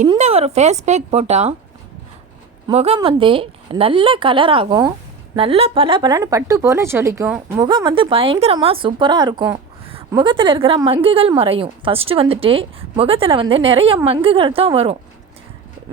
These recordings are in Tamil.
இந்த ஒரு ஃபேஸ் பேக் போட்டால் முகம் வந்து நல்ல கலராகும் நல்ல பல பலன்னு பட்டு போல ஜொலிக்கும். முகம் வந்து பயங்கரமாக சூப்பராக இருக்கும். முகத்தில் இருக்கிற மங்குகள் மறையும். ஃபஸ்ட்டு வந்துட்டு முகத்தில் வந்து நிறைய மங்குகள் தான் வரும்.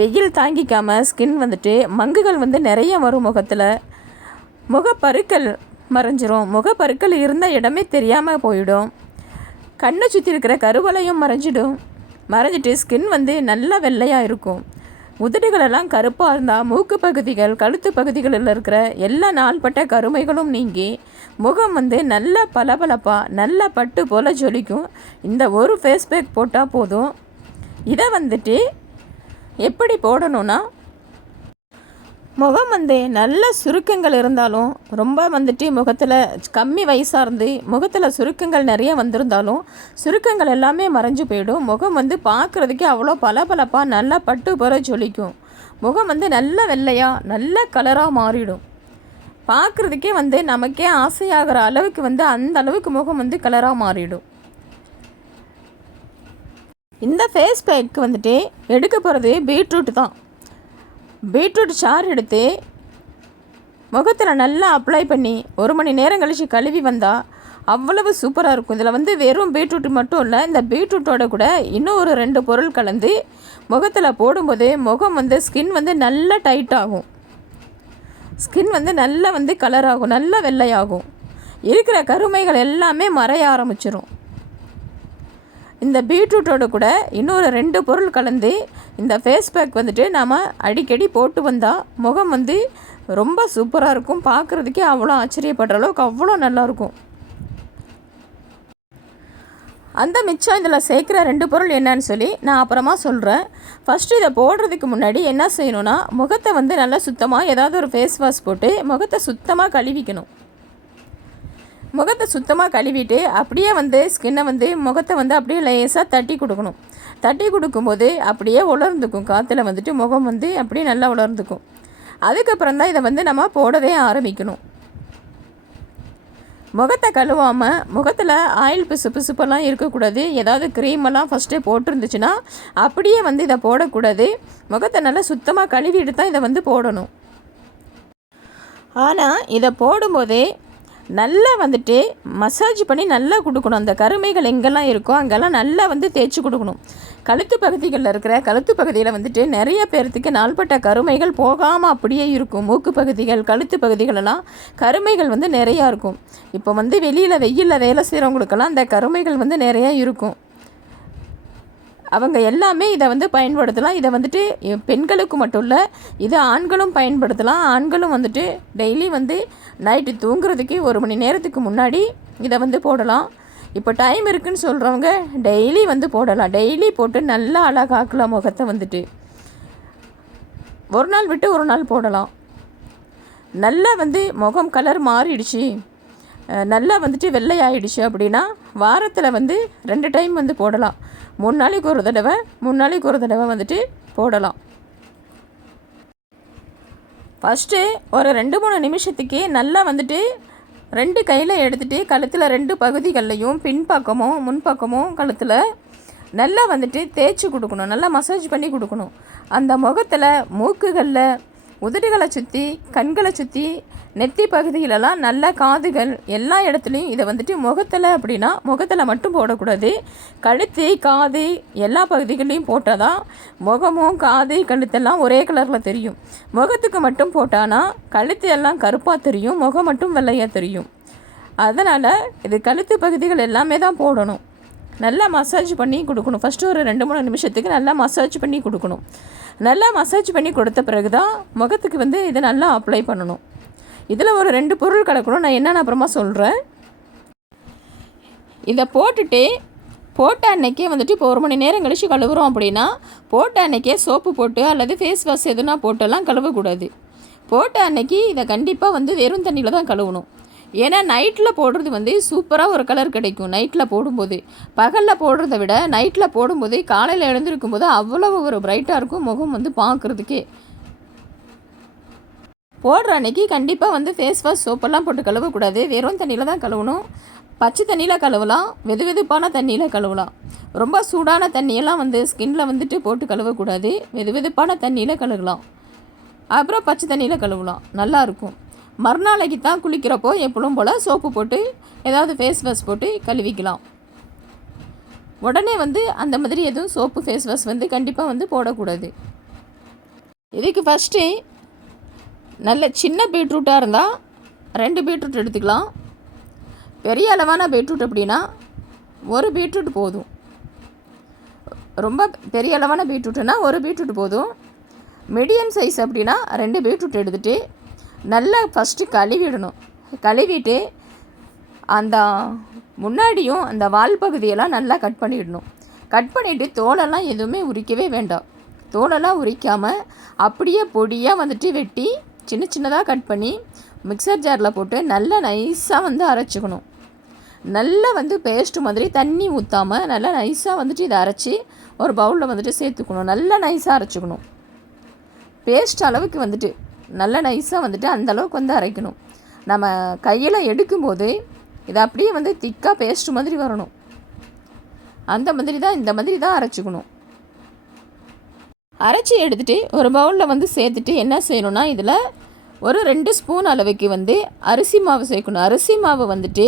வெயில் தாங்கிக்காமல் ஸ்கின் வந்துட்டு மங்குகள் வந்து நிறைய வரும் முகத்தில். முகப்பருக்கள் மறைஞ்சிரும். முகப்பருக்கள் இருந்த இடமே தெரியாமல் போயிடும். கண்ணை சுற்றி இருக்கிற கருவலையும் மறைஞ்சிடும். மறைஞ்சிட்டு ஸ்கின் வந்து நல்லா வெள்ளையாக இருக்கும். உதடுகளெல்லாம் கருப்பாக இருந்தால் மூக்கு பகுதிகள் கழுத்து பகுதிகளில் இருக்கிற எல்லா நாள்பட்ட கருமைகளும் நீங்கி முகம் வந்து நல்ல பளபளப்பாக நல்ல பட்டு போல் ஜொலிக்கும். இந்த ஒரு ஃபேஸ் பேக் போட்டால் போதும். இதை வந்துட்டு எப்படி போடணும்னா முகம் வந்து நல்ல சுருக்கங்கள் இருந்தாலும் ரொம்ப வந்துட்டு முகத்தில் கம்மி வயசாக இருந்து முகத்தில் சுருக்கங்கள் நிறைய வந்திருந்தாலும் சுருக்கங்கள் எல்லாமே மறைஞ்சு போயிடும். முகம் வந்து பார்க்குறதுக்கே அவ்வளோ பளபளப்பாக நல்லா பட்டு போகிற ஜொலிக்கும். முகம் வந்து நல்ல வெள்ளையாக நல்ல கலராக மாறிடும். பார்க்குறதுக்கே வந்து நமக்கே ஆசையாகிற அளவுக்கு வந்து அந்த அளவுக்கு முகம் வந்து கலராக மாறிடும். இந்த ஃபேஸ் பேக்கு வந்துட்டு எடுக்க போகிறது பீட்ரூட் தான். பீட்ரூட் சாறு எடுத்து முகத்தில் நல்லா அப்ளை பண்ணி ஒரு மணி நேரம் கழித்து கழுவி வந்தால் அவ்வளவு சூப்பராக இருக்கும். இதில் வந்து வெறும் பீட்ரூட் மட்டும் இல்லை இந்த பீட்ரூட்டோட கூட இன்னும் ஒரு ரெண்டு பொருள் கலந்து முகத்தில் போடும்போது முகம் வந்து ஸ்கின் வந்து நல்லா டைட் ஆகும். ஸ்கின் வந்து நல்லா வந்து கலர் ஆகும் நல்லா வெள்ளையாகும். இருக்கிற கருமைகள் எல்லாமே மறைய ஆரம்பிச்சிரும். இந்த பீட்ரூட்டோட கூட இன்னொரு ரெண்டு பொருள் கலந்து இந்த ஃபேஸ் பேக் வந்துட்டு நாம் அடிக்கடி போட்டு வந்தால் முகம் வந்து ரொம்ப சூப்பராக இருக்கும். பார்க்குறதுக்கே அவ்வளோ ஆச்சரியப்படுற அளவுக்கு அவ்வளோ நல்லாயிருக்கும் அந்த மிச்சம் இதில் சேர்க்குற ரெண்டு பொருள் என்னன்னு சொல்லி நான் அப்புறமா சொல்கிறேன் ஃபஸ்ட்டு இதை போடுறதுக்கு முன்னாடி என்ன செய்யணும்னா முகத்தை வந்து நல்லா சுத்தமாக ஏதாவது ஒரு ஃபேஸ் வாஷ் போட்டு முகத்தை சுத்தமாக கழுவிக்கணும். முகத்தை சுத்தமாக கழுவிட்டு அப்படியே வந்து ஸ்கின்னை வந்து முகத்தை வந்து அப்படியே லேசாக தட்டி கொடுக்கணும். தட்டி கொடுக்கும்போது அப்படியே உலர்ந்துக்கும். காற்றுல வந்துட்டு முகம் வந்து அப்படியே நல்லா உலர்ந்துக்கும். அதுக்கப்புறம் தான் இதை வந்து நம்ம போடவே ஆரம்பிக்கணும். முகத்தை கழுவாமல் முகத்தில் ஆயில் பிசு பிசுப்பெல்லாம் இருக்கக்கூடாது. ஏதாவது க்ரீமெல்லாம் ஃபஸ்ட்டே போட்டிருந்துச்சுன்னா அப்படியே வந்து இதை போடக்கூடாது. முகத்தை நல்லா சுத்தமாக கழுவிட்டு தான் இதை வந்து போடணும். ஆனால் இதை போடும்போதே நல்லா வந்துட்டு மசாஜ் பண்ணி நல்லா கொடுக்கணும். அந்த கருமைகள் எங்கெல்லாம் இருக்கோ அங்கெல்லாம் நல்லா வந்து தேய்ச்சி கொடுக்கணும். கழுத்து பகுதிகளில் இருக்கிற கழுத்து பகுதியில் வந்துட்டு நிறைய பேர்த்துக்கு நாள்பட்ட கருமைகள் போகாமல் அப்படியே இருக்கும். மூக்கு பகுதிகள் கழுத்து பகுதிகளெல்லாம் கருமைகள் வந்து நிறையா இருக்கும். இப்போ வந்து வெளியில் வெயிலில் வேலை செய்கிறவங்களுக்கெல்லாம் அந்த கருமைகள் வந்து நிறையா இருக்கும். அவங்க எல்லாமே இதை வந்து பயன்படுத்தலாம். இதை வந்துட்டு பெண்களுக்கு மட்டும் இல்லை இதை ஆண்களும் பயன்படுத்தலாம். ஆண்களும் வந்துட்டு டெய்லி வந்து நைட்டு தூங்குறதுக்கு ஒரு மணி நேரத்துக்கு முன்னாடி இதை வந்து போடலாம். இப்போ டைம் இருக்குன்னு சொல்கிறவங்க டெய்லி வந்து போடலாம். டெய்லி போட்டு நல்லா அழகாக்கலாம் முகத்தை வந்துட்டு. ஒரு நாள் விட்டு ஒரு நாள் போடலாம். நல்லா வந்து முகம் கலர் மாறிடுச்சு. நல்லா வந்துட்டு வெள்ளையாயிடுச்சு அப்படின்னா வாரத்தில் வந்து ரெண்டு டைம் வந்து போடலாம். மூணு நாளைக்கு ஒரு தடவை மூணு நாளைக்கு ஒரு தடவை வந்துட்டு போடலாம். ஃபஸ்ட்டு ஒரு ரெண்டு மூணு நிமிஷத்துக்கு நல்லா வந்துட்டு ரெண்டு கையில் எடுத்துகிட்டு கழுத்தில் ரெண்டு பகுதிகள்லையும் பின்பக்கமும் முன்பக்கமும் கழுத்தில் நல்லா வந்துட்டு தேய்ச்சி கொடுக்கணும். நல்லா மசாஜ் பண்ணி கொடுக்கணும். அந்த முகத்தில் மூக்குகளில் உதடுகளை சுற்றி கண்களை சுற்றி நெத்தி பகுதியிலலாம் நல்ல காதுகள் எல்லா இடத்துலையும் இதை வந்துட்டு முகத்தில் அப்படின்னா முகத்தில் மட்டும் போடக்கூடாது. கழுத்து காது எல்லா பகுதிகளையும் போட்டால் தான் முகமும் காது கழுத்தெல்லாம் ஒரே கலரில் தெரியும். முகத்துக்கு மட்டும் போட்டானா கழுத்து எல்லாம் கருப்பாக தெரியும் முகம் மட்டும் வெள்ளையாக தெரியும். அதனால் இது கழுத்து பகுதிகள் எல்லாமே தான் போடணும். நல்லா மசாஜ் பண்ணி கொடுக்கணும். ஃபஸ்ட்டு ஒரு ரெண்டு மூணு நிமிஷத்துக்கு நல்லா மசாஜ் பண்ணி கொடுக்கணும். நல்லா மசாஜ் பண்ணி கொடுத்த பிறகு தான் முகத்துக்கு வந்து இதை நல்லா அப்ளை பண்ணணும். இதில் ஒரு ரெண்டு பொருள் கிடக்கணும் நான் என்னென்ன அப்புறமா சொல்கிறேன் இதை போட்டுட்டு போட்ட அன்னைக்கே வந்துட்டு இப்போ ஒரு மணி நேரம் கழித்து கழுவுறோம் அப்படின்னா போட்ட அன்னைக்கே சோப்பு போட்டு அல்லது ஃபேஸ் வாஷ் எதுனா போட்டெல்லாம் கழுவக்கூடாது. போட்ட அன்னைக்கு இதை கண்டிப்பாக வந்து வெறும் தண்ணியில் தான் கழுவணும். ஏன்னா நைட்டில் போடுறது வந்து சூப்பராக ஒரு கலர் கிடைக்கும் நைட்டில் போடும்போது. பகலில் போடுறத விட நைட்டில் போடும்போது காலையில் எழுந்திருக்கும் போது அவ்வளோ ஒரு பிரைட்டாக இருக்கும் முகம் வந்து பார்க்குறதுக்கே. போடுற அன்னைக்கு கண்டிப்பாக வந்து ஃபேஸ் வாஷ் சோப்பெல்லாம் போட்டு கழுவக்கூடாது. வெறும் தண்ணியில் தான் கழுவணும். பச்சை தண்ணியில் கழுவலாம். வெது வெதுப்பான தண்ணியில் கழுவலாம். ரொம்ப சூடான தண்ணியெல்லாம் வந்து ஸ்கின்ல வந்துட்டு போட்டு கழுவக்கூடாது. வெது வெதுப்பான தண்ணியில் கழுவலாம். அப்புறம் பச்சை தண்ணியில் கழுவலாம். நல்லாயிருக்கும் மறுநாளைக்கு தான் குளிக்கிறப்போ எப்பளும் போல் சோப்பு போட்டு ஏதாவது ஃபேஸ் வாஷ் போட்டு கழுவிக்கலாம். உடனே வந்து அந்த மாதிரி எதுவும் சோப்பு ஃபேஸ் வாஷ் வந்து கண்டிப்பாக வந்து போடக்கூடாது. இதுக்கு ஃபஸ்ட்டு நல்ல சின்ன பீட்ரூட்டாக இருந்தால் ரெண்டு பீட்ரூட் எடுத்துக்கலாம். பெரிய அளவான பீட்ரூட் அப்படின்னா ஒரு பீட்ரூட் போதும். ரொம்ப பெரிய அளவான பீட்ரூட்டுனா ஒரு பீட்ரூட் போதும். மீடியம் சைஸ் அப்படின்னா ரெண்டு பீட்ரூட் எடுத்துகிட்டு நல்லா ஃபஸ்ட்டு கழுவிடணும். கழுவிட்டு அந்த முன்னாடியும் அந்த வால் பகுதியெல்லாம் நல்லா கட் பண்ணிடணும். கட் பண்ணிவிட்டு தோலெல்லாம் எதுவுமே உரிக்கவே வேண்டாம். தோலெல்லாம் உரிக்காமல் அப்படியே பொடியாக வந்துட்டு வெட்டி சின்ன சின்னதாக கட் பண்ணி மிக்சர் ஜாரில் போட்டு நல்லா நைஸாக வந்து அரைச்சிக்கணும். நல்லா வந்து பேஸ்ட் மாதிரி தண்ணி ஊற்றாமல் நல்லா நைஸாக வந்துட்டு இதை அரைச்சி ஒரு பவுலில் வந்துட்டு சேர்த்துக்கணும். நல்லா நைஸாக அரைச்சிக்கணும். பேஸ்ட் அளவுக்கு வந்துட்டு நல்ல நைஸாக வந்துட்டு அந்த அளவுக்கு வந்து அரைக்கணும். நம்ம கையில் எடுக்கும்போது இது அப்படியே வந்து திக்காக பேஸ்ட் மாதிரி வரணும். அந்த மாதிரி தான் இந்த மாதிரி தான் அரைச்சிக்கணும். அரைச்சி எடுத்துகிட்டு ஒரு பவுலில் வந்து சேர்த்துட்டு என்ன செய்யணும்னா இதில் ஒரு ரெண்டு ஸ்பூன் அளவுக்கு வந்து அரிசி மாவு சேர்க்கணும். அரிசி மாவு வந்துட்டு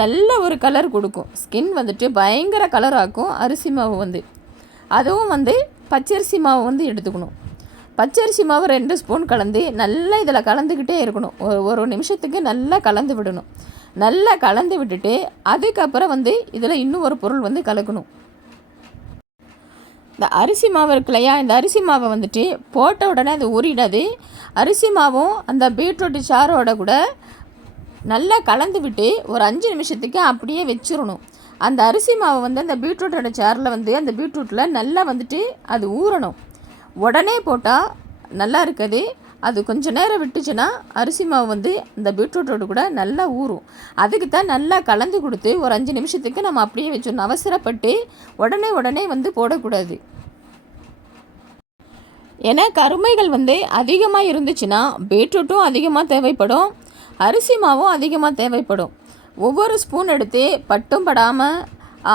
நல்ல ஒரு கலர் கொடுக்கும். ஸ்கின் வந்துட்டு பயங்கர கலர் ஆக்கும் அரிசி மாவு வந்து. அதுவும் வந்து பச்சரிசி மாவு வந்து எடுத்துக்கணும். பச்சரிசி மாவு ரெண்டு ஸ்பூன் கலந்து நல்லா இதில் கலந்துக்கிட்டே இருக்கணும். ஒரு ஒரு நிமிஷத்துக்கு நல்லா கலந்து விடணும். நல்லா கலந்து விட்டுட்டு அதுக்கப்புறம் வந்து இதில் இன்னும் ஒரு பொருள் வந்து கலக்கணும். இந்த அரிசி மாவு இருக்கு இல்லையா இந்த அரிசி மாவை வந்துட்டு போட்ட உடனே அது உரிடாது அரிசி மாவும் அந்த பீட்ரூட்டு சாரோட கூட நல்லா கலந்து விட்டு ஒரு அஞ்சு நிமிஷத்துக்கு அப்படியே வச்சிடணும் அந்த அரிசி மாவை வந்து அந்த பீட்ரூட்டோட சாரில் வந்து அந்த பீட்ரூட்டில் நல்லா வந்துட்டு அது ஊறணும். உடனே போட்டால் நல்லா இருக்காது. அது கொஞ்சம் நேரம் விட்டுச்சுன்னா அரிசி மாவு வந்து இந்த பீட்ரூட்டோடு கூட நல்லா ஊறும். அதுக்கு தான் நல்லா கலந்து கொடுத்து ஒரு அஞ்சு நிமிஷத்துக்கு நம்ம அப்படியே வச்சிடணும். அவசரப்பட்டு உடனே உடனே வந்து போடக்கூடாது. ஏன்னா கருமைகள் வந்து அதிகமாக இருந்துச்சுன்னா பீட்ரூட்டும் அதிகமாக தேவைப்படும் அரிசி மாவும் அதிகமாக தேவைப்படும். ஒவ்வொரு ஸ்பூன் எடுத்து பட்டும் படாமல்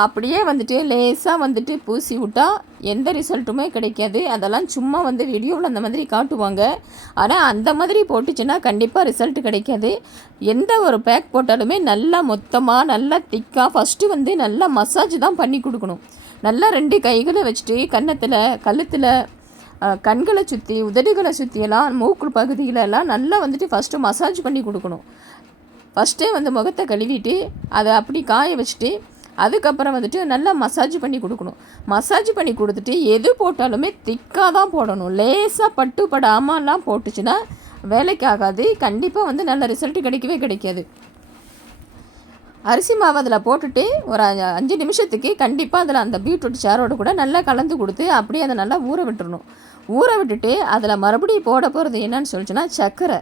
அப்படியே வந்துட்டு லேசாக வந்துட்டு பூசி விட்டால் எந்த ரிசல்ட்டுமே கிடைக்காது. அதெல்லாம் சும்மா வந்து வீடியோவில் அந்த மாதிரி காட்டுவாங்க. ஆனால் அந்த மாதிரி போட்டுச்சுன்னா கண்டிப்பாக ரிசல்ட் கிடைக்காது. எந்த ஒரு பேக் போட்டாலுமே நல்லா மொத்தமாக நல்லா திக்காக ஃபஸ்ட்டு வந்து நல்லா மசாஜ் தான் பண்ணி கொடுக்கணும். நல்லா ரெண்டு கைகளை வச்சுட்டு கன்னத்தில் கழுத்தில் கண்களை சுற்றி உதடுகளை சுற்றியெல்லாம் மூக்கு பகுதியிலெல்லாம் நல்லா வந்துட்டு ஃபஸ்ட்டு மசாஜ் பண்ணி கொடுக்கணும். ஃபஸ்ட்டே வந்து முகத்தை கழுவிட்டு அதை அப்படி காய வச்சுட்டு அதுக்கப்புறம் வந்துட்டு நல்லா மசாஜ் பண்ணி கொடுக்கணும். மசாஜ் பண்ணி கொடுத்துட்டு எது போட்டாலுமே திக்காக தான் போடணும். லேசாக பட்டு படாமலாம் போட்டுச்சுன்னா வேலைக்கு ஆகாது கண்டிப்பாக வந்து நல்ல ரிசல்ட் கிடைக்கவே கிடைக்காது. அரிசி மாவு அதில் போட்டுட்டு ஒரு அஞ்சு நிமிஷத்துக்கு கண்டிப்பாக அதில் அந்த பீட்ரூட் சாரோடு கூட நல்லா கலந்து கொடுத்து அப்படியே அதை நல்லா ஊற விட்டுறணும். ஊற விட்டுட்டு அதில் மறுபடியும் போட போகிறது என்னன்னு சொல்லிச்சுன்னா சர்க்கரை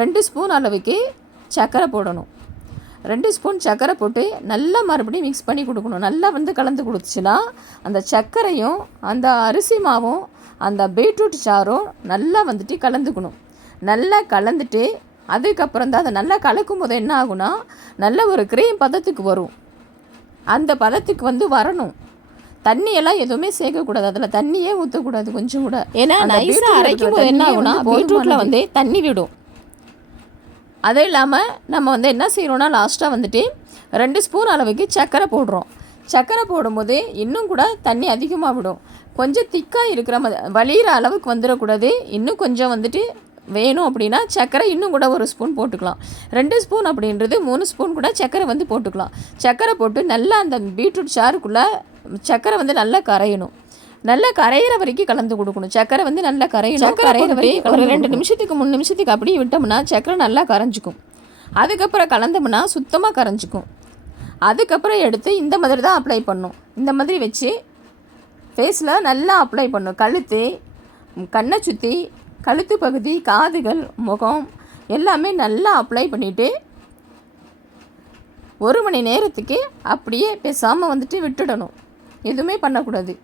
ரெண்டு ஸ்பூன் அளவுக்கு சர்க்கரை போடணும். ரெண்டு ஸ்பூன் சர்க்கரை போட்டு நல்லா மறுபடியும் மிக்ஸ் பண்ணி கொடுக்கணும். நல்லா வந்து கலந்து கொடுத்துச்சுன்னா அந்த சர்க்கரையும் அந்த அரிசி மாவும் அந்த பீட்ரூட் சாரும் நல்லா வந்துட்டு கலந்துக்கணும். நல்லா கலந்துட்டு அதுக்கப்புறம் தான் அதை நல்லா கலக்கும் போது என்ன ஆகுனா நல்ல ஒரு க்ரீம் பதத்துக்கு வரும். அந்த பதத்துக்கு வந்து வரணும். தண்ணியெல்லாம் எதுவுமே சேர்க்கக்கூடாது. அதில் தண்ணியே ஊற்றக்கூடாது கொஞ்சம் கூட. ஏன்னா நைஸாக அரைக்கும் போது என்ன ஆகுனா பீட்ரூட்டில் வந்து தண்ணி விடும். அதுவும் இல்லாமல் நம்ம வந்து என்ன செய்கிறோன்னா லாஸ்ட்டாக வந்துட்டு ரெண்டு ஸ்பூன் அளவுக்கு சர்க்கரை போடுறோம். சர்க்கரை போடும்போது இன்னும் கூட தண்ணி அதிகமாக விடும். கொஞ்சம் திக்காக இருக்கிற மாதிரி வலிகிற அளவுக்கு வந்துடக்கூடாது. இன்னும் கொஞ்சம் வந்துட்டு வேணும் அப்படின்னா சர்க்கரை இன்னும் கூட ஒரு ஸ்பூன் போட்டுக்கலாம். ரெண்டு ஸ்பூன் அப்படின்றது மூணு ஸ்பூன் கூட சர்க்கரை வந்து போட்டுக்கலாம். சர்க்கரை போட்டு நல்லா அந்த பீட்ரூட் சாருக்குள்ளே சர்க்கரை வந்து நல்லா கரையணும். நல்லா கரையிற வரைக்கும் கலந்து கொடுக்கணும். சர்க்கரை வந்து நல்லா கரையணும். கரையிற வரைக்கும் ஒரு ரெண்டு நிமிஷத்துக்கு மூணு நிமிஷத்துக்கு அப்படியே விட்டோம்னா சர்க்கரை நல்லா கரைஞ்சிக்கும். அதுக்கப்புறம் கலந்தோம்னா சுத்தமாக கரைஞ்சிக்கும். அதுக்கப்புறம் எடுத்து இந்த மாதிரி தான் அப்ளை பண்ணும். இந்த மாதிரி வச்சு ஃபேஸில் நல்லா அப்ளை பண்ணும். கழுத்து கண்ணை சுற்றி கழுத்து பகுதி காதுகள் முகம் எல்லாமே நல்லா அப்ளை பண்ணிவிட்டு ஒரு மணி நேரத்துக்கு அப்படியே பேசாமல் வந்துட்டு விட்டுடணும். எதுவுமே பண்ணக்கூடாது.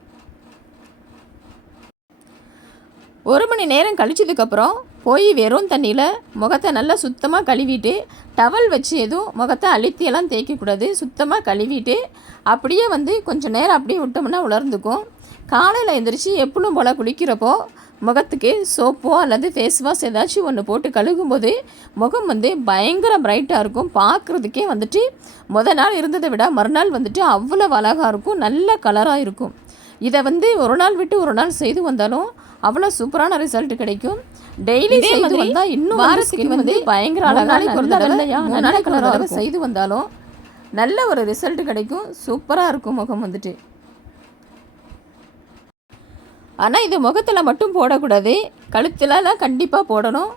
ஒரு மணி நேரம் கழிச்சதுக்கப்புறம் போய் வெறும் தண்ணியில் முகத்தை நல்லா சுத்தமாக கழுவிட்டு டவல் வச்சு எதுவும் முகத்தை அழுத்தியெல்லாம் தேய்க்கக்கூடாது சுத்தமாக கழுவிட்டு அப்படியே வந்து கொஞ்சம் நேரம் அப்படியே விட்டோம்னா உலர்ந்துக்கும். காலையில் எழுந்திரிச்சு எப்பளும் போல் குளிக்கிறப்போ முகத்துக்கு சோப்போ அல்லது ஃபேஸ் வாஷ் ஏதாச்சும் ஒன்று போட்டு கழுகும்போது முகம் வந்து பயங்கர பிரைட்டாக இருக்கும். பார்க்குறதுக்கே வந்துட்டு முத நாள் இருந்ததை விட மறுநாள் வந்துட்டு அவ்வளோ அழகாக இருக்கும். நல்ல கலராக இருக்கும். இதை வந்து ஒரு நாள் விட்டு ஒரு நாள் செய்து வந்தாலும் அவ்வளோ சூப்பரான ரிசல்ட் கிடைக்கும். டெய்லி செய்து வந்தால் இன்னும் வாரத்துக்கு வந்து பயங்கர அழகாக ஒரு வெள்ளையா நல்ல கலராக செய்து வந்தாலும் நல்ல ஒரு ரிசல்ட் கிடைக்கும். சூப்பராக இருக்கும் முகம் வந்துட்டு. ஆனால் இது முகத்தில் மட்டும் போடக்கூடாது. கழுத்துலலாம் கண்டிப்பாக போடணும்.